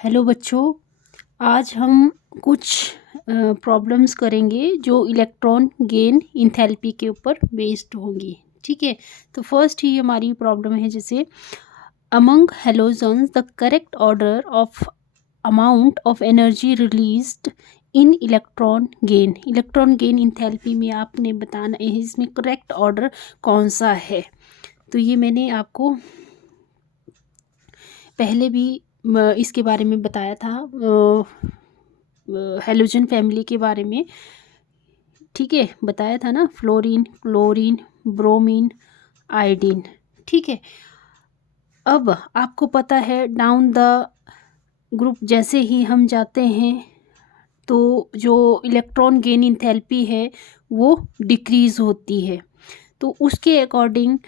Hello बच्चों, आज हम कुछ प्रॉब्लम्स करेंगे जो इलेक्ट्रॉन गेन इंथैल्पी के ऊपर बेस्ड होंगी। ठीक है, तो फर्स्ट ही हमारी प्रॉब्लम है जैसे among halogens the correct order of amount of energy released in electron gain enthalpy में आपने बताना है इसमें करेक्ट ऑर्डर कौन सा है। तो ये मैंने आपको पहले भी इसके बारे में बताया था, हेलोजन फैमिली के बारे में। ठीक है, बताया था ना, फ्लोरीन, क्लोरीन, ब्रोमीन, आयोडीन। ठीक है, अब आपको पता है डाउन द ग्रुप जैसे ही हम जाते हैं तो जो इलेक्ट्रॉन गेन इंथैल्पी है वो डिक्रीज होती है। तो उसके अकॉर्डिंग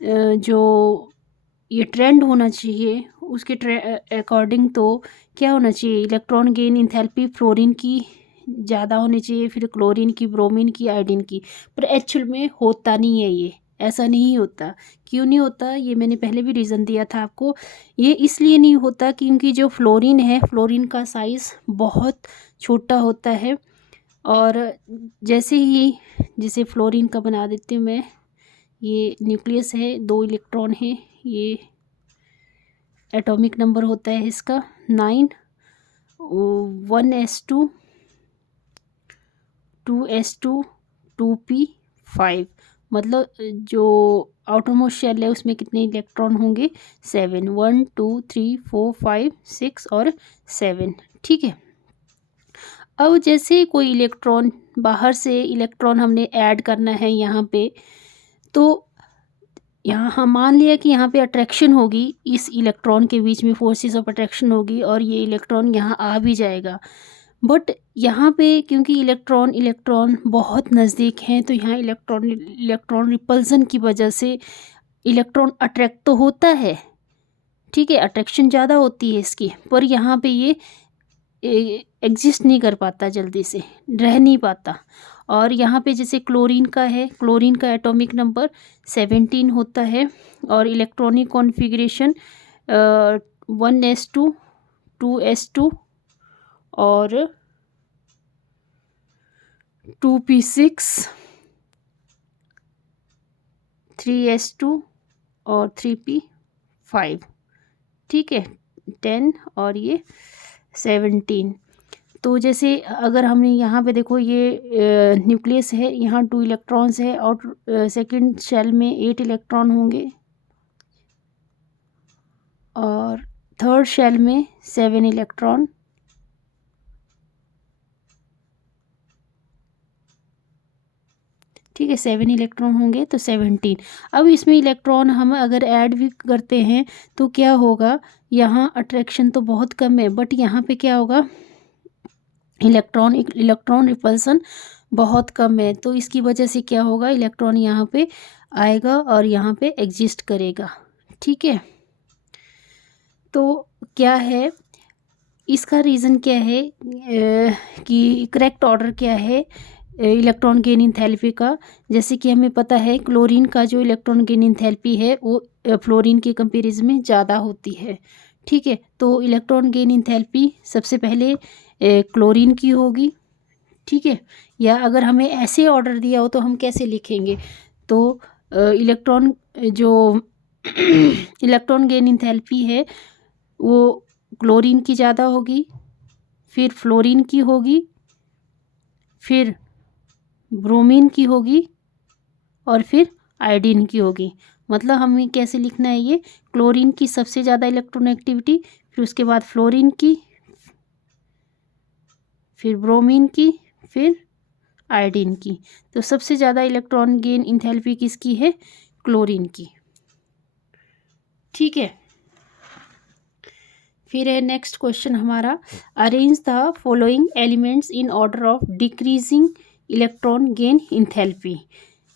जो ये ट्रेंड होना चाहिए उसके अकॉर्डिंग तो क्या होना चाहिए, इलेक्ट्रॉन गेन इंथैल्पी फ्लोरीन की ज़्यादा होनी चाहिए, फिर क्लोरीन की, ब्रोमीन की, आयोडीन की। पर एक्चुअल में होता नहीं है, ये ऐसा नहीं होता। क्यों नहीं होता, ये मैंने पहले भी रीज़न दिया था आपको। ये इसलिए नहीं होता क्योंकि जो फ्लोरीन है, फ्लोरीन का साइज़ बहुत छोटा होता है। और जैसे फ्लोरीन का बना देती हूँ मैं, ये न्यूक्लियस है, 2 इलेक्ट्रॉन है, ये एटॉमिक नंबर होता है इसका 9, 1s2, 2s2, 2p5। मतलब जो आउटरमोस्ट शेल है उसमें कितने इलेक्ट्रॉन होंगे, 7, 1 2 3 4 5 6 और 7। ठीक है, अब जैसे कोई इलेक्ट्रॉन बाहर से इलेक्ट्रॉन हमने ऐड करना है यहाँ पे, तो यहाँ हम मान लिया कि यहाँ पे अट्रैक्शन होगी, इस इलेक्ट्रॉन के बीच में फोर्सेस ऑफ अट्रैक्शन होगी और ये इलेक्ट्रॉन यहाँ आ भी जाएगा। बट यहाँ पे क्योंकि इलेक्ट्रॉन बहुत नज़दीक हैं तो यहाँ इलेक्ट्रॉन रिपल्सन की वजह से इलेक्ट्रॉन अट्रैक्ट तो होता है। ठीक है, अट्रैक्शन ज़्यादा होती है इसकी, पर यहाँ पे ये एग्जिस्ट नहीं कर पाता, जल्दी से रह नहीं पाता। और यहाँ पे जैसे क्लोरीन का है, क्लोरीन का एटॉमिक नंबर 17 होता है और इलेक्ट्रॉनिक कॉन्फ़िगरेशन 1s2, 2s2 और 2p6, 3s2 और 3p5। ठीक है, 10 और ये 17। तो जैसे अगर हमने यहाँ पे देखो, ये न्यूक्लियस है, यहाँ 2 इलेक्ट्रॉन्स है और सेकंड शेल में 8 इलेक्ट्रॉन होंगे और थर्ड शेल में 7 इलेक्ट्रॉन। ठीक है, 7 इलेक्ट्रॉन होंगे तो 17। अब इसमें इलेक्ट्रॉन हम अगर ऐड भी करते हैं तो क्या होगा, यहाँ अट्रैक्शन तो बहुत कम है, बट यहाँ पे क्या होगा, इलेक्ट्रॉन रिपल्सन बहुत कम है। तो इसकी वजह से क्या होगा, इलेक्ट्रॉन यहाँ पे आएगा और यहाँ पे एग्जिस्ट करेगा। ठीक है, तो क्या है इसका रीज़न, क्या है कि करेक्ट ऑर्डर क्या है इलेक्ट्रॉन गेन इंथैल्पी का। जैसे कि हमें पता है क्लोरीन का जो इलेक्ट्रॉन गेन इंथैल्पी है वो फ्लोरीन के कंपैरिजन में ज़्यादा होती है। ठीक है, तो इलेक्ट्रॉन गेन इंथैल्पी सबसे पहले क्लोरीन की होगी। ठीक है, या अगर हमें ऐसे ऑर्डर दिया हो तो हम कैसे लिखेंगे, तो इलेक्ट्रॉन जो इलेक्ट्रॉन गेन इंथैल्पी है वो क्लोरीन की ज़्यादा होगी, फिर फ्लोरीन की होगी, फिर ब्रोमीन की होगी और फिर आयोडीन की होगी। मतलब हमें कैसे लिखना है, ये क्लोरीन की सबसे ज़्यादा इलेक्ट्रॉन एक्टिविटी, फिर उसके बाद फ्लोरीन की, फिर ब्रोमीन की, फिर आयोडीन की। तो सबसे ज़्यादा इलेक्ट्रॉन गेन इंथैल्पी किसकी है, क्लोरीन की। ठीक है, फिर है नेक्स्ट क्वेश्चन हमारा, arrange the following elements in order of decreasing electron gain enthalpy.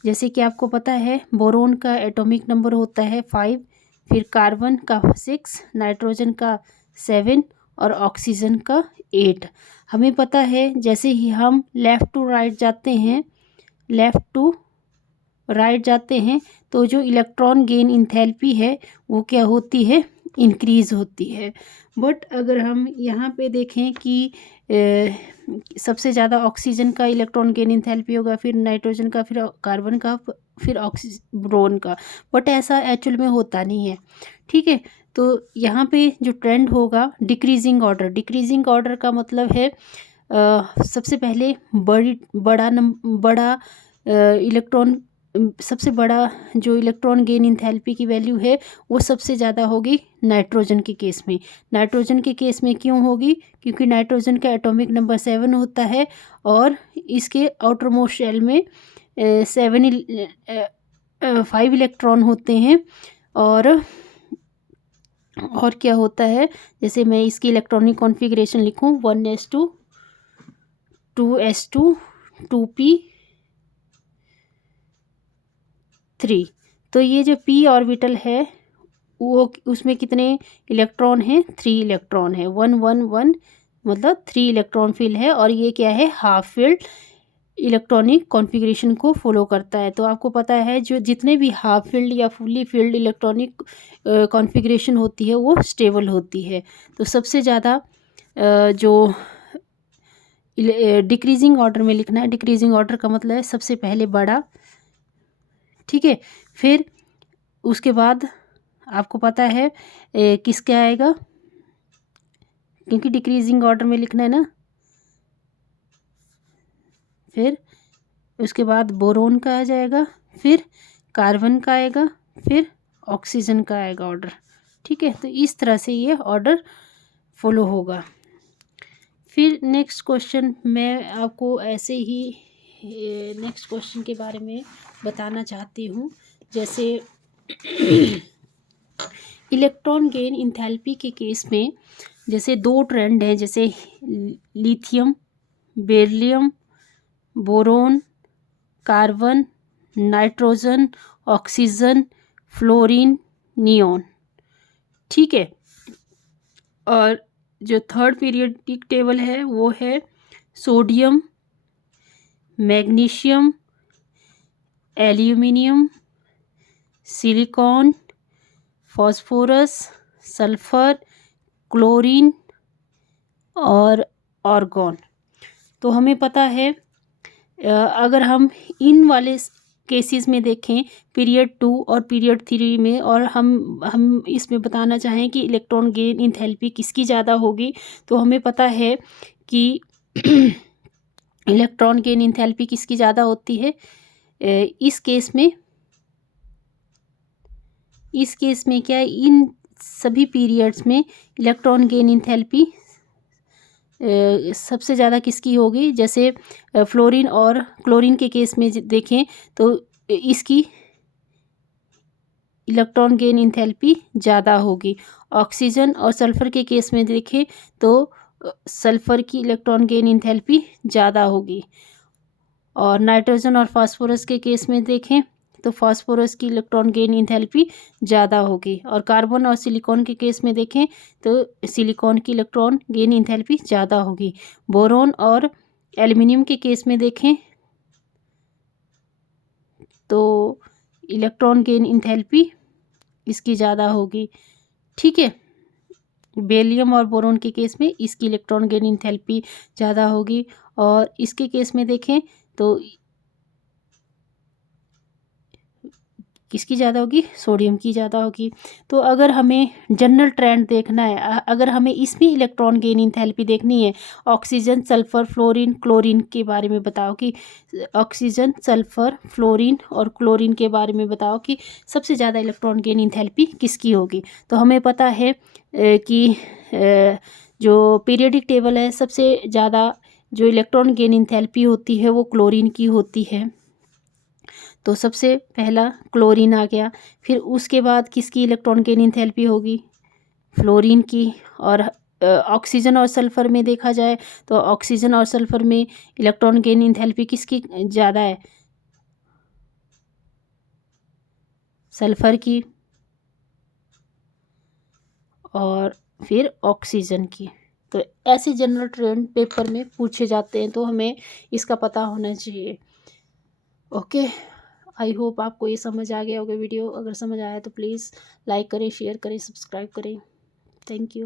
जैसे कि आपको पता है बोरोन का एटॉमिक नंबर होता है 5, फिर कार्बन का 6, नाइट्रोजन का 7 और ऑक्सीजन का 8। हमें पता है जैसे ही हम लेफ़्ट टू राइट जाते हैं तो जो इलेक्ट्रॉन गेन इंथैल्पी है वो क्या होती है, इंक्रीज़ होती है। बट अगर हम यहाँ पे देखें कि सबसे ज़्यादा ऑक्सीजन का इलेक्ट्रॉन गेन इंथैल्पी होगा, फिर नाइट्रोजन का, फिर कार्बन का, फिर बोरोन का, बट ऐसा एक्चुअल में होता नहीं है। ठीक है, तो यहाँ पे जो ट्रेंड होगा डिक्रीजिंग ऑर्डर का मतलब है सबसे पहले बड़ा इलेक्ट्रॉन, सबसे बड़ा जो इलेक्ट्रॉन गेन इंथैल्पी की वैल्यू है वो सबसे ज़्यादा होगी नाइट्रोजन के केस में। नाइट्रोजन के केस में क्यों होगी? क्योंकि नाइट्रोजन का एटॉमिक नंबर 7 होता है और इसके आउटर मोस्ट शेल में 5 इलेक्ट्रॉन होते हैं। और क्या होता है, जैसे मैं इसकी इलेक्ट्रॉनिक कॉन्फ़िगरेशन लिखूं 1s2 2s2 2p3, तो ये जो p ऑर्बिटल है वो उसमें कितने इलेक्ट्रॉन हैं? 3 इलेक्ट्रॉन है। 1 1 1 मतलब 3 इलेक्ट्रॉन फिल है और ये क्या है? हाफ फिल्ड इलेक्ट्रॉनिक कॉन्फ़िगरेशन को फॉलो करता है। तो आपको पता है जो जितने भी हाफ फिल्ड या फुल्ली फिल्ड इलेक्ट्रॉनिक कॉन्फ़िगरेशन होती है वो स्टेबल होती है। तो सबसे ज़्यादा जो डिक्रीजिंग ऑर्डर में लिखना है। डिक्रीजिंग ऑर्डर का मतलब है सबसे पहले बड़ा, ठीक है, फिर उसके बाद आपको पता है किसका आएगा, क्योंकि डिक्रीजिंग ऑर्डर में लिखना है ना। फिर उसके बाद बोरोन का आ जाएगा, फिर कार्बन का आएगा, फिर ऑक्सीजन का आएगा ऑर्डर। ठीक है, तो इस तरह से ये ऑर्डर फॉलो होगा। फिर नेक्स्ट क्वेश्चन मैं आपको ऐसे ही नेक्स्ट क्वेश्चन के बारे में बताना चाहती हूँ। जैसे इलेक्ट्रॉन गेन इंथैल्पी के केस में जैसे 2 ट्रेंड हैं, जैसे lithium, beryllium, boron, carbon, nitrogen, oxygen, fluorine, neon. ठीक है, और जो थर्ड पीरियोडिक टेबल है वो है sodium, magnesium, aluminium, silicon, phosphorus, sulphur, chlorine और आर्गॉन। तो हमें पता है अगर हम इन वाले केसेस में देखें पीरियड 2 और पीरियड 3 में, और हम इसमें बताना चाहें कि इलेक्ट्रॉन गेन इंथैल्पी किसकी ज़्यादा होगी, तो हमें पता है कि इलेक्ट्रॉन गेन इंथैल्पी किसकी ज़्यादा होती है। इस केस में क्या है, इन सभी पीरियड्स में इलेक्ट्रॉन गेन इंथैल्पी सबसे ज़्यादा किसकी होगी। जैसे फ्लोरीन और क्लोरीन के केस में देखें तो इसकी इलेक्ट्रॉन गेन इंथैल्पी ज़्यादा होगी। ऑक्सीजन और सल्फ़र के केस में देखें तो सल्फ़र की इलेक्ट्रॉन गेन इंथैल्पी ज़्यादा होगी। और नाइट्रोजन और फास्फोरस के केस में देखें तो फास्फोरस की इलेक्ट्रॉन गेन इंथैल्पी ज़्यादा होगी। और कार्बन और सिलिकॉन के केस में देखें तो सिलिकॉन की इलेक्ट्रॉन गेन इंथैल्पी ज़्यादा होगी। बोरोन और एल्युमिनियम के केस में देखें तो इलेक्ट्रॉन गेन इंथैल्पी इसकी ज़्यादा होगी। ठीक है, बेरिलियम और बोरोन के केस में इसकी इलेक्ट्रॉन गेन इंथैल्पी ज़्यादा होगी। और इसके केस में देखें तो किसकी ज़्यादा होगी? सोडियम की ज़्यादा होगी। तो अगर हमें जनरल ट्रेंड देखना है, अगर हमें इसमें इलेक्ट्रॉन गेन इंथैल्पी देखनी है, ऑक्सीजन, सल्फ़र, फ्लोरीन, क्लोरीन के बारे में बताओ कि ऑक्सीजन, सल्फ़र, फ्लोरीन और क्लोरीन के बारे में बताओ कि सबसे ज़्यादा इलेक्ट्रॉन गेन इंथैल्पी किसकी होगी। तो हमें पता है कि जो पीरियोडिक टेबल है सबसे ज़्यादा जो इलेक्ट्रॉन गेन इंथैल्पी होती है वो क्लोरीन की होती है। तो सबसे पहला क्लोरीन आ गया। फिर उसके बाद किसकी इलेक्ट्रॉन गेन इंथैल्पी होगी? फ्लोरीन की। और ऑक्सीजन और सल्फ़र में देखा जाए तो ऑक्सीजन और सल्फ़र में इलेक्ट्रॉन गेन इंथैल्पी किसकी ज़्यादा है? सल्फ़र की। और फिर ऑक्सीजन की। तो ऐसे जनरल ट्रेंड पेपर में पूछे जाते हैं, तो हमें इसका पता होना चाहिए। ओके, आई होप आपको ये समझ आ गया होगा वीडियो। अगर समझ आया तो प्लीज़ लाइक करें, शेयर करें, सब्सक्राइब करें। Thank you.